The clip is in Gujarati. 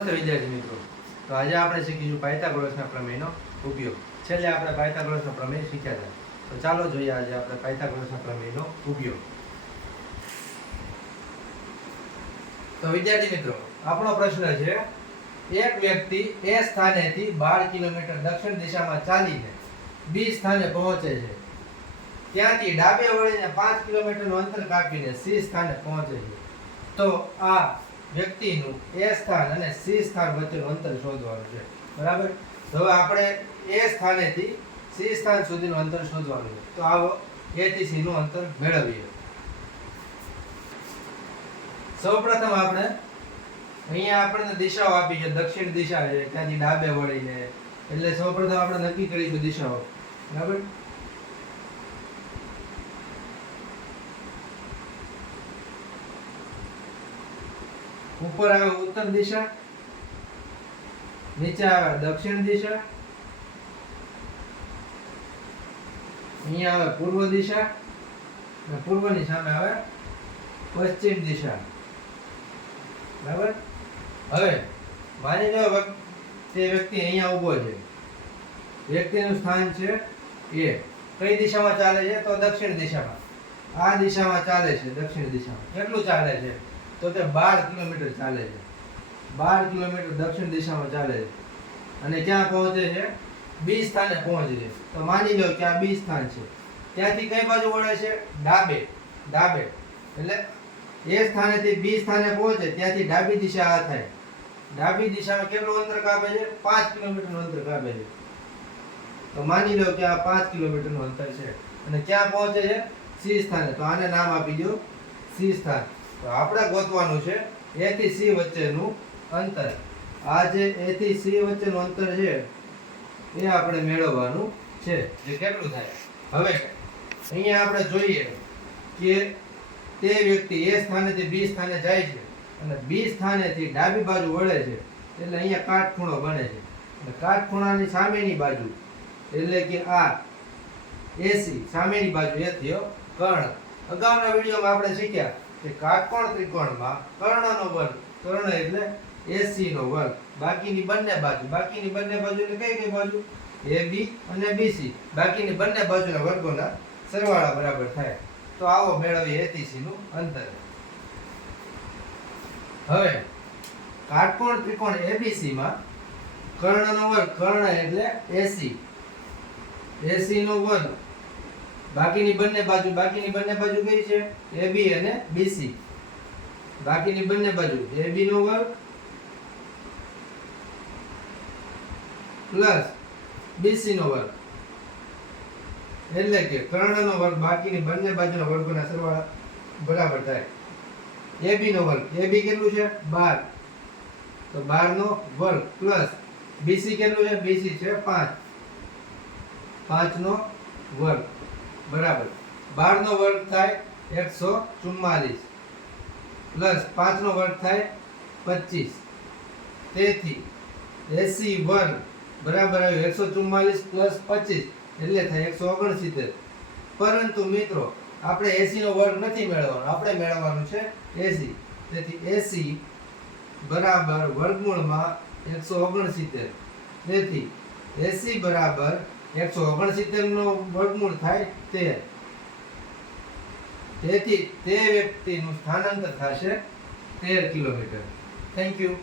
વિદ્યાર્થી મિત્રો, તો આજે આપણે શીખીશું પાયથાગોરસના પ્રમેયનો ઉપયોગ. છેલ્લે આપણે પાયથાગોરસનો પ્રમેય શીખ્યા હતા. તો ચાલો જોઈએ આજે આપણે પાયથાગોરસના પ્રમેયનો ઉપયોગ. તો વિદ્યાર્થી મિત્રો, આપણો પ્રશ્ન છે, એક વ્યક્તિ A સ્થાનેથી 12 કિલોમીટર દક્ષિણ દિશામાં ચાલીને B સ્થાને પહોંચે છે. ત્યાંથી ડાબે વળીને 5 કિલોમીટરનું અંતર કાપીને C સ્થાને પહોંચે છે. તો આ વ્યક્તિનું A સ્થાન અને C સ્થાન વચ્ચેનું અંતર શોધવાનું છે. બરાબર? તો હવે આપણે A સ્થાનેથી C સ્થાન સુધીનું અંતર શોધવાનું છે. તો આવો A થી C નું અંતર મેળવીએ. સૌપ્રથમ આપણે અહીંયા આપણને દિશાઓ આપી છે. દક્ષિણ દિશા છે, ત્યાંથી ડાબે વળીને, એટલે સૌપ્રથમ આપણે નક્કી કરીશું દિશાઓ. બરાબર? ઉપર આવે ઉત્તર દિશા, નીચે આવે દક્ષિણ દિશા, અહીંયા આવે પૂર્વ દિશા અને પૂર્વની સામે આવે પશ્ચિમ દિશા. બરાબર? હવે માની લો તે વ્યક્તિ અહીંયા ઊભો છે. વ્યક્તિનું સ્થાન છે A. કઈ દિશામાં ચાલે છે? તો દક્ષિણ દિશામાં. આ દિશામાં ચાલે છે, દક્ષિણ દિશામાં. કેટલું ચાલે છે? તો તે 12 કિલોમીટર ચાલે છે. 12 કિલોમીટર દક્ષિણ દિશામાં ચાલે છે અને ક્યાં પહોંચે છે? B સ્થાને પહોંચે છે. તો માની લો કે આ B સ્થાન છે. ત્યાંથી કઈ બાજુ વળે છે? ડાબે. ડાબે એટલે A સ્થાનેથી B સ્થાને પહોંચે, ત્યાંથી ડાબી દિશા આ થાય. ડાબી દિશામાં કેટલું અંતર કાપે છે? 5 કિલોમીટરનું અંતર કાપે છે. તો માની લો કે આ 5 કિલોમીટરનું અંતર છે અને ક્યાં પહોંચે છે? C સ્થાને. તો આને નામ આપી દો C સ્થાન. તો આપણે ગોતવાનું છે A થી C વચ્ચેનું અંતર. આ જે A થી C વચ્ચેનું અંતર છે એ આપણે મેળવવાનું છે. જે કેટલું થાય? હવે અહીંયા આપણે જોઈએ કે તે વ્યક્તિ A સ્થાનેથી B સ્થાને જાય છે અને B સ્થાનેથી ડાબી બાજુ વળે છે, એટલે અહીંયા કાટખૂણો બને છે. અને કાટખૂણાની સામેની બાજુ એટલે કે આ AC સામેની બાજુ એ થયો કર્ણ. અગાઉના વિડીયોમાં આપણે શીખ્યા કે કાટકોણ ત્રિકોણમાં કર્ણનો વર્ગ, કર્ણ એટલે AC નો વર્ગ, બાકીની બંને બાજુ એટલે કઈ બાજુ? AB અને BC, બાકીની બંને બાજુના વર્ગોના સરવાળા બરાબર થાય. તો આવો મેળવીએ A થી C નું અંતર. હવે કાટકોણ ત્રિકોણ ABC માં કર્ણનો વર્ગ, કર્ણ એટલે AC, AC નો વર્ગ, બાકીની બંને બાજુ કઈ છે? AB અને BC, બાકીની બંને બાજુ AB નો વર્ગ પ્લસ BC નો વર્ગ, એટલે કે કર્ણનો વર્ગ બાકીની બંને બાજુના વર્ગોના સરવાળા બરાબર થાય. AB નો વર્ગ, AB કેટલું છે? 12, તો 12 નો વર્ગ પ્લસ BC કેટલું છે? BC છે 5, 5 નો વર્ગ બરાબર 12 નો વર્ગ થાય 144 પ્લસ 5 નો વર્ગ થાય 25. તેથી AC વર્ગ બરાબર આવ્યો 144 પ્લસ 25 એટલે થાય 169. પરંતુ મિત્રો આપણે AC નો વર્ગ નથી મેળવવાનો, આપણે મેળવવાનું છે AC. તેથી AC બરાબર વર્ગમૂળમાં 169. તેથી AC બરાબર 169 નો વર્ગમૂળ થાય 13. તેથી તે વ્યક્તિનું સ્થાનાંતર થશે 13 કિલોમીટર. Thank you.